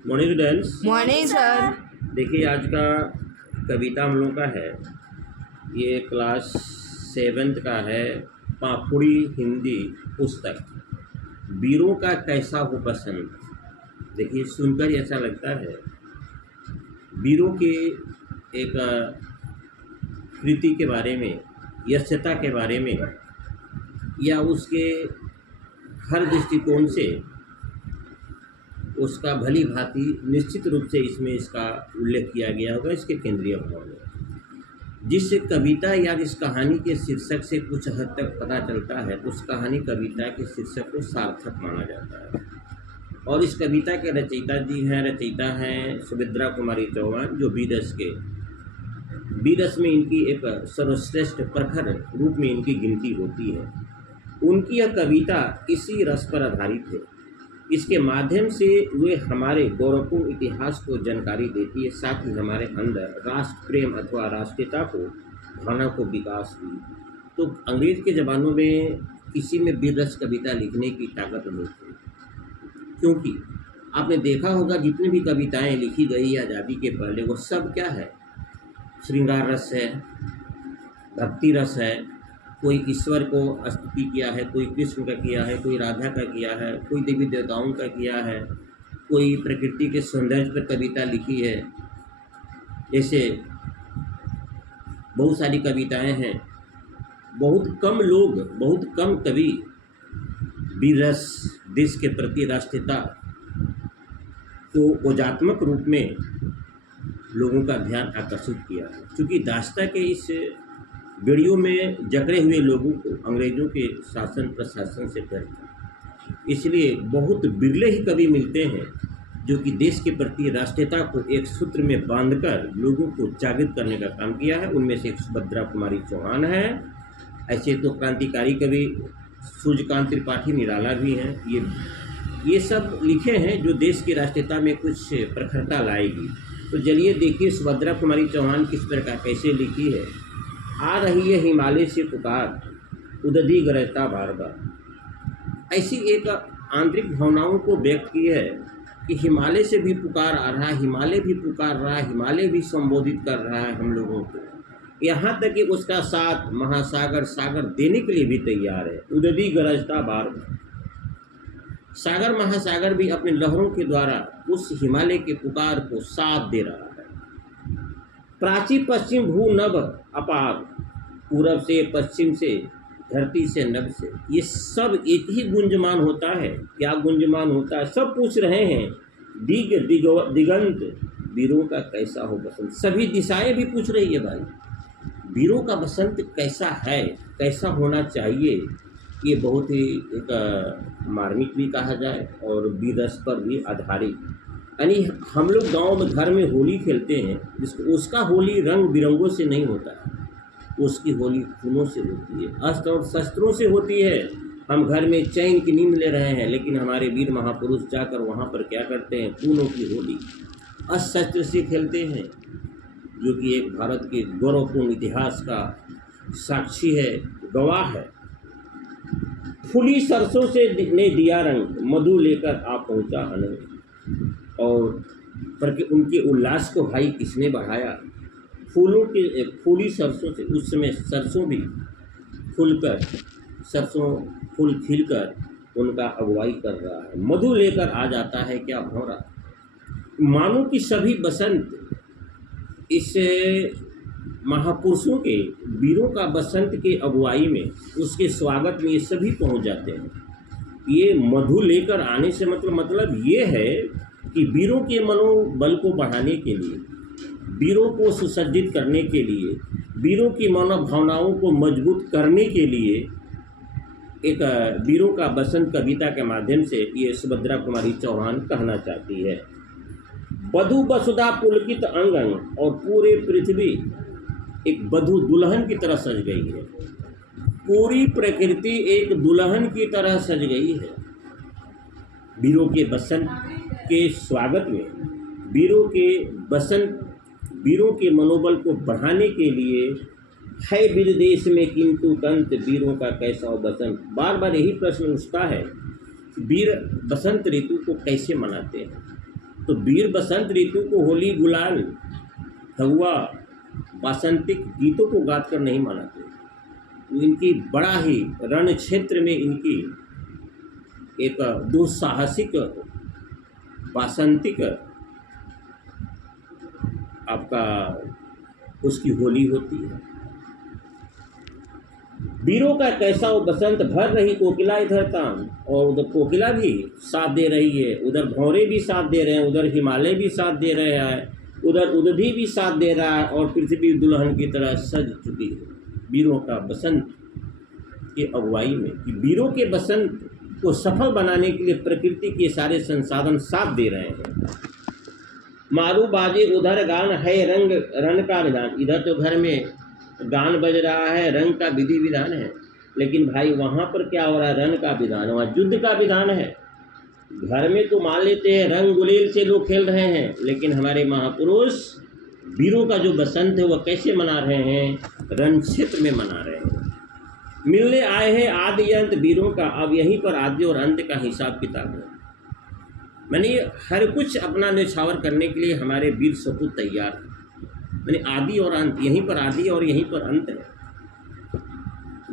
Morning students. Morning sir. देखिए आज का कविता हम लोग का है, ये क्लास 7th का है, पाखुड़ी हिंदी पुस्तक, वीरों का कैसा हो पसंद। देखिए सुनकर ऐसा लगता है वीरों के एक कृति के बारे में, यशता के बारे में, या उसके हर दृष्टिकोण से उसका भली भांति निश्चित रूप से इसमें इसका उल्लेख किया गया होगा इसके केंद्रीय भाव में। जिस कविता या जिस कहानी के शीर्षक से कुछ हद तक पता चलता है, उस कहानी कविता के शीर्षक को सार्थक माना जाता है। और इस कविता के रचयिता हैं सुभद्रा कुमारी चौहान, जो बीरस में इनकी एक सर्वश्रेष्ठ प्रखर रूप में इनकी गिनती होती है। उनकी यह कविता इसी रस पर आधारित है। इसके माध्यम से वे हमारे गौरवपूर्ण इतिहास को जानकारी देती है, साथ ही हमारे अंदर राष्ट्र प्रेम अथवा राष्ट्रीयता को भावना को विकास हुई। तो अंग्रेज के ज़मानों में किसी में वीररस कविता लिखने की ताकत नहीं थी, क्योंकि आपने देखा होगा जितनी भी कविताएं लिखी गई आज़ादी के पहले, वो सब क्या है, श्रृंगार रस है, भक्ति रस है। कोई ईश्वर को स्तुति किया है, कोई कृष्ण का किया है, कोई राधा का किया है, कोई देवी देवताओं का किया है, कोई प्रकृति के सौंदर्य पर कविता लिखी है। ऐसे बहुत सारी कविताएं हैं। बहुत कम कवि वीररस, देश के प्रति राष्ट्रीयता को ओजात्मक रूप में लोगों का ध्यान आकर्षित किया है। क्योंकि दास्ता के इस बेड़ियों में जकड़े हुए लोगों को अंग्रेजों के शासन प्रशासन से डर था, इसलिए बहुत बिरले ही कवि मिलते हैं जो कि देश के प्रति राष्ट्रीयता को एक सूत्र में बांधकर लोगों को जागृत करने का काम किया है। उनमें से एक सुभद्रा कुमारी चौहान है। ऐसे तो क्रांतिकारी कवि सूर्यकांत त्रिपाठी निराला भी हैं। ये सब लिखे हैं जो देश की राष्ट्रीयता में कुछ प्रखरता लाएगी। तो चलिए देखिए सुभद्रा कुमारी चौहान किस प्रकार कैसे लिखी है। आ रही है हिमालय से पुकार, उदधी गरजता बार बार। ऐसी एक आंतरिक भावनाओं को व्यक्त की है कि हिमालय से भी पुकार आ रहा है, हिमालय भी पुकार रहा है, हिमालय भी संबोधित कर रहा है हम लोगों को। यहाँ तक कि उसका साथ महासागर सागर देने के लिए भी तैयार है। उदधी गरजता बार बार, सागर महासागर भी अपने लहरों के द्वारा उस हिमालय के पुकार को साथ दे रहा है। प्राची पश्चिम भू नभ अपार, पूरब से पश्चिम से धरती से नभ से, ये सब एक ही गुंजमान होता है। क्या गुंजमान होता है? सब पूछ रहे हैं दिगंत वीरों का कैसा हो बसंत। सभी दिशाएं भी पूछ रही है भाई, वीरों का बसंत कैसा है, कैसा होना चाहिए। ये बहुत ही एक मार्मिक भी कहा जाए और वीररस पर भी आधारित। यानी हम लोग गांव में घर में होली खेलते हैं, जिसको उसका होली रंग बिरंगों से नहीं होता है, उसकी होली फूलों से होती है, अस्त्र और शस्त्रों से होती है। हम घर में चैन की नींद ले रहे हैं, लेकिन हमारे वीर महापुरुष जाकर वहाँ पर क्या करते हैं, फूलों की होली अस्त्र शस्त्र से खेलते हैं, जो कि एक भारत के गौरवपूर्ण इतिहास का साक्षी है, गवाह है। फूली सरसों से ने दिया रंग, मधु लेकर आ पहुँचा अनंग। और पर उनके उल्लास को भाई किसने बढ़ाया? फूलों के फूली सरसों से, उस समय सरसों भी फूलकर, सरसों फूल खिलकर उनका अगुवाई कर रहा है। मधु लेकर आ जाता है क्या भौरा, मानो कि सभी बसंत इस महापुरुषों के, वीरों का बसंत के अगुवाई में, उसके स्वागत में ये सभी पहुंच जाते हैं। ये मधु लेकर आने से मतलब ये है कि वीरों के मनोबल को बढ़ाने के लिए, वीरों को सुसज्जित करने के लिए, वीरों की मनोभावनाओं को मजबूत करने के लिए एक वीरों का बसंत कविता के माध्यम से ये सुभद्रा कुमारी चौहान कहना चाहती है। वधु वसुधा पुलकित अंग अंग, और पूरे पृथ्वी एक वधु दुल्हन की तरह सज गई है। पूरी प्रकृति एक दुल्हन की तरह सज गई है। वीरों के बसंत के स्वागत में, वीरों के मनोबल को बढ़ाने के लिए है वीर देश में किंतु तंत, वीरों का कैसा हो बसंत। बार बार यही प्रश्न उठता है, वीर बसंत ऋतु को कैसे मनाते हैं। तो वीर बसंत ऋतु को होली गुलाल फगुआ वासंतिक गीतों को गाद कर नहीं मनाते। इनकी बड़ा ही रण क्षेत्र में इनकी एक दुस्साहसिक वासंतिक आपका उसकी होली होती है। वीरों का कैसा वो बसंत भर रही कोकिला इधर तान, और उधर कोकिला भी साथ दे रही है, उधर भौरे भी साथ दे रहे हैं, उधर हिमालय भी साथ दे रहे हैं, उधर उदधी भी साथ दे रहा है, और पृथ्वी दुल्हन की तरह सज चुकी है वीरों का बसंत की अगुवाई में। कि वीरों के बसंत को सफल बनाने के लिए प्रकृति के सारे संसाधन साथ दे रहे हैं। मारू बाजे उधर गान है रंग रण का विधान, इधर तो घर में गान बज रहा है, रंग का विधि विधान है, लेकिन भाई वहाँ पर क्या हो रहा है, रण का विधान, वहाँ युद्ध का विधान है। घर में तो मान लेते हैं रंग गुलेल से लोग खेल रहे हैं, लेकिन हमारे महापुरुष वीरों का जो बसंत है वह कैसे मना रहे हैं, रण क्षेत्र में मना रहे हैं। मिलने आए हैं आदि अंत वीरों का, अब यहीं पर आदि और अंत का हिसाब किताब है। मैंने हर कुछ अपना न्यौछावर करने के लिए हमारे वीर सपूत तैयार हैं। मैंने आदि और अंत, यहीं पर आदि और यहीं पर अंत है।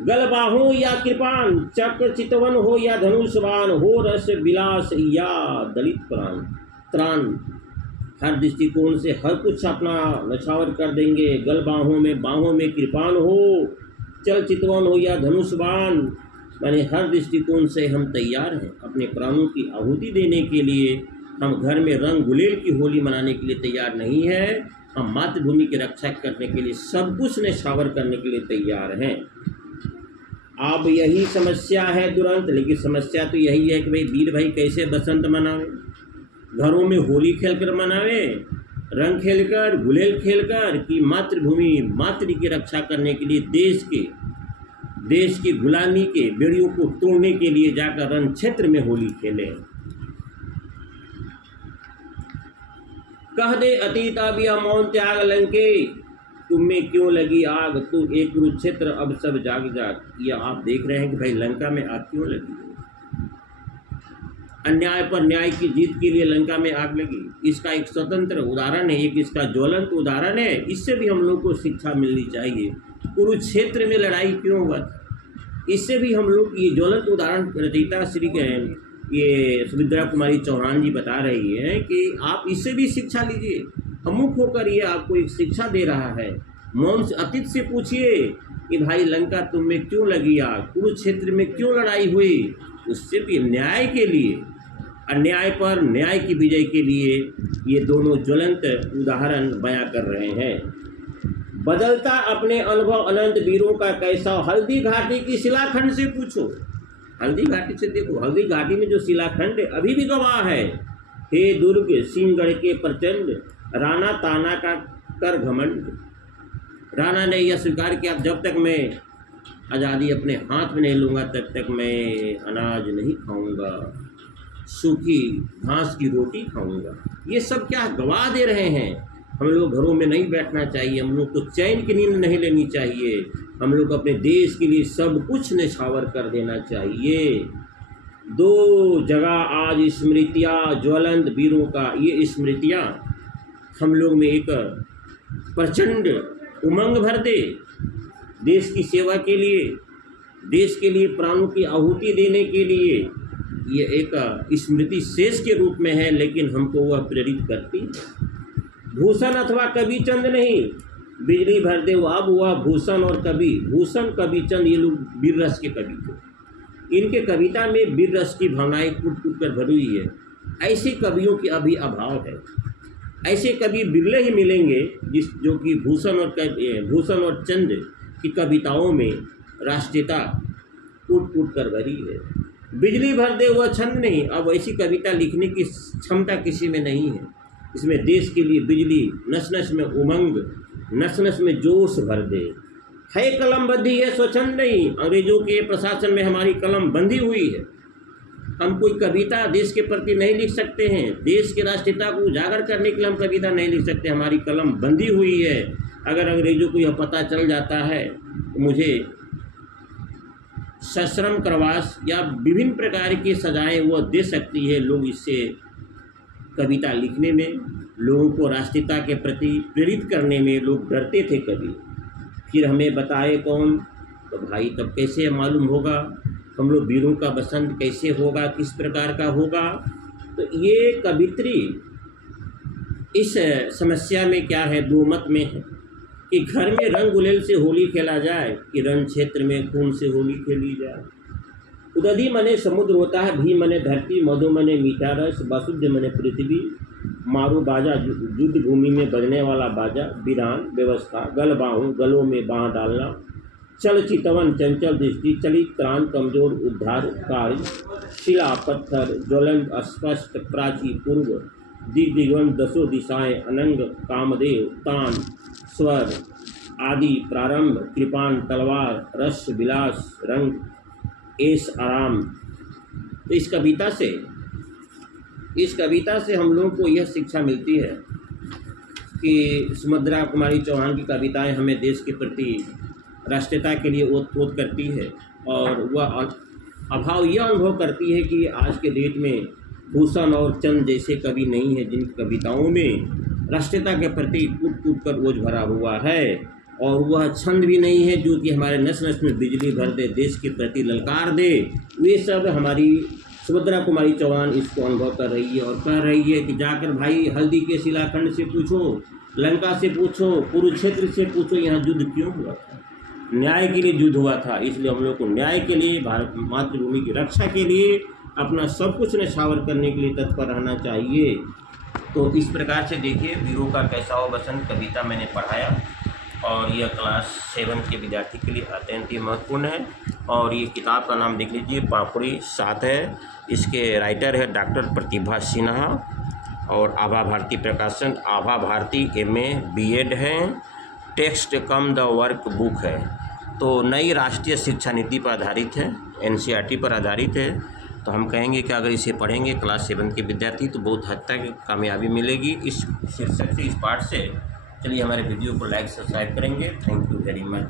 गलबाहों या कृपान, चक्र चितवन हो या धनुषबाण, हो रस विलास या दलित प्राण त्राण, हर दृष्टिकोण से हर कुछ अपना न्यौछावर कर देंगे। गलबाहों में, बाहों में कृपान हो, चल चितवन हो या धनुषबाण, माने हर दृष्टिकोण से हम तैयार हैं अपने प्राणों की आहुति देने के लिए। हम घर में रंग गुलेल की होली मनाने के लिए तैयार नहीं है, हम मातृभूमि की रक्षा करने के लिए सब कुछ न्यौछावर करने के लिए तैयार हैं। अब यही समस्या है दुरंत, लेकिन समस्या तो यही है कि भाई वीर भाई कैसे बसंत मनावे, घरों में होली खेलकर मनावे, रंग खेलकर गुलेल खेलकर, कि मातृभूमि मातृ की रक्षा करने के लिए देश की गुलामी के बेड़ियों को तोड़ने के लिए जाकर रण क्षेत्र में होली खेले। कह दे अतीत अब यह मौन त्याग लंके, तुम में क्यों लगी आग, तू एक कुरुक्षेत्र अब सब जाग जाग। ये आप देख रहे हैं कि भाई लंका में आग क्यों लगी है, अन्याय पर न्याय की जीत के लिए लंका में आग लगी। इसका एक स्वतंत्र उदाहरण है, एक इसका ज्वलंत उदाहरण है, इससे भी हम लोग को शिक्षा मिलनी चाहिए। कुरुक्षेत्र में लड़ाई क्यों हुआ, इससे भी हम लोग ये ज्वलंत उदाहरण रचयिता श्री ये सुमित्रा कुमारी चौहान जी बता रही है कि आप इससे भी शिक्षा लीजिए। सम्मुख होकर ये आपको एक शिक्षा दे रहा है। मौन से अतीत से पूछिए कि भाई लंका तुम में क्यों लगी आग, कुरुक्षेत्र में क्यों लड़ाई हुई, उससे भी न्याय के लिए, अन्याय पर न्याय की विजय के लिए ये दोनों ज्वलंत उदाहरण बयां कर रहे हैं। बदलता अपने अनुभव अनंत वीरों का कैसा, हल्दी घाटी की शिलाखंड से पूछो, हल्दी घाटी से देखो, हल्दी घाटी में जो शिलाखंड अभी भी गवाह है। हे दुर्ग सिंहगढ़ के प्रचंड, राणा ताना का कर घमंड, राणा ने यह स्वीकार किया जब तक मैं आज़ादी अपने हाथ में नहीं लूँगा तब तक मैं अनाज नहीं खाऊंगा, सूखी घास की रोटी खाऊंगा। ये सब क्या गवाह दे रहे हैं। हम लोग घरों में नहीं बैठना चाहिए, हम लोग को चैन की नींद नहीं लेनी चाहिए, हम लोग अपने देश के लिए सब कुछ न्यौछावर कर देना चाहिए। दो जगह आज स्मृतियाँ ज्वलंत वीरों का, ये स्मृतियाँ हम लोग में एक प्रचंड उमंग भर दे, देश की सेवा के लिए, देश के लिए प्राणों की आहुति देने के लिए। ये एक स्मृति शेष के रूप में है, लेकिन हमको वह प्रेरित करती है। भूषण अथवा कवि चंद नहीं, बिजली भर दे अब हुआ भूषण और कवि, भूषण कवि चंद ये लोग वीर रस के कवि थे। इनके कविता में वीर रस की भावनाएं कूट कूट कर भरी हुई है। ऐसे कवियों की अभी अभाव है, ऐसे कवि बिरले ही मिलेंगे जो कि भूषण और चंद की कविताओं में राष्ट्रीयता कूट कूट कर भरी है। बिजली भर दे वह छंद नहीं, अब ऐसी कविता लिखने की क्षमता किसी में नहीं है। इसमें देश के लिए बिजली, नस नस में उमंग, नस नस में जोश भर दे। है कलम बंधी है स्वच्छंद नहीं, अंग्रेजों के प्रशासन में हमारी कलम बंधी हुई है। हम कोई कविता देश के प्रति नहीं लिख सकते हैं, देश की राष्ट्रीयता को उजागर करने के लिए हम कविता नहीं लिख सकते, हमारी कलम बंधी हुई है। अगर अंग्रेजों को यह पता चल जाता है तो मुझे सश्रम करवास या विभिन्न प्रकार की सजाएं वह दे सकती है, लोग इससे कविता लिखने में, लोगों को राष्ट्रीयता के प्रति प्रेरित करने में लोग डरते थे कवि। फिर हमें बताए कौन, तो भाई तब कैसे मालूम होगा हम लोग वीरों का बसंत कैसे होगा, किस प्रकार का होगा। तो ये कवित्री इस समस्या में क्या है, दो मत में है कि घर में रंग गुलेल से होली खेला जाए कि रण क्षेत्र में खून से होली खेली जाए। उदधि मने समुद्र होता है, भी मने धरती, मधु मने मीठा रस, वसुद्ध मने पृथ्वी, मारू बाजा युद्ध भूमि में बजने वाला बाजा, विधान व्यवस्था, गल बाहूं गलों में बाँह डालना, चल चितवन चंचल दृष्टि, चलित त्राण कमजोर उद्धार कार्य, शिला पत्थर ज्वलंत अस्पष्ट प्राची पूर्व, दिग्दिगंत दसों दिशाएं अनंग, कामदेव तान स्वर आदि प्रारंभ, कृपान तलवार, रस विलास रंग ऐश आराम। तो इस कविता से हम लोगों को यह शिक्षा मिलती है कि सुभद्रा कुमारी चौहान की कविताएं हमें देश के प्रति राष्ट्रीयता के लिए ओत-पोत करती है, और वह अभाव यह अनुभव करती है कि आज के डेट में भूषण और चंद जैसे कवि नहीं है जिन कविताओं में राष्ट्रीयता के प्रति कूट कूट कर ओज भरा हुआ है, और वह छंद भी नहीं है जो कि हमारे नस नस में बिजली भर दे, देश के प्रति ललकार दे। वे सब हमारी सुभद्रा कुमारी चौहान इसको अनुभव कर रही है और कह रही है कि जाकर भाई हल्दी के शिलाखंड से पूछो, लंका से पूछो, कुरुक्षेत्र से पूछो, यहाँ युद्ध क्यों हुआ था। न्याय के लिए युद्ध हुआ था, इसलिए हम लोग को न्याय के लिए, भारत मातृभूमि की रक्षा के लिए अपना सब कुछ न्यौछावर करने के लिए तत्पर रहना चाहिए। तो इस प्रकार से देखिए वीरों का कैसा हो बसंत कविता मैंने पढ़ाया, और यह क्लास 7 के विद्यार्थी के लिए अत्यंत ही महत्वपूर्ण है। और ये किताब का नाम देख लीजिए, बाँकुड़ी 7 है। इसके राइटर है डॉक्टर प्रतिभा सिन्हा, और आभा भारती प्रकाशन, आभा भारती MA B.Ed है। Text come the work book है। तो नई राष्ट्रीय शिक्षा नीति पर आधारित है, NCERT पर आधारित है। तो हम कहेंगे कि अगर इसे पढ़ेंगे क्लास 7 के विद्यार्थी तो बहुत हद तक कामयाबी मिलेगी इस शीर्षक से, इस पाठ से। चलिए हमारे वीडियो को लाइक सब्सक्राइब करेंगे। Thank you very much.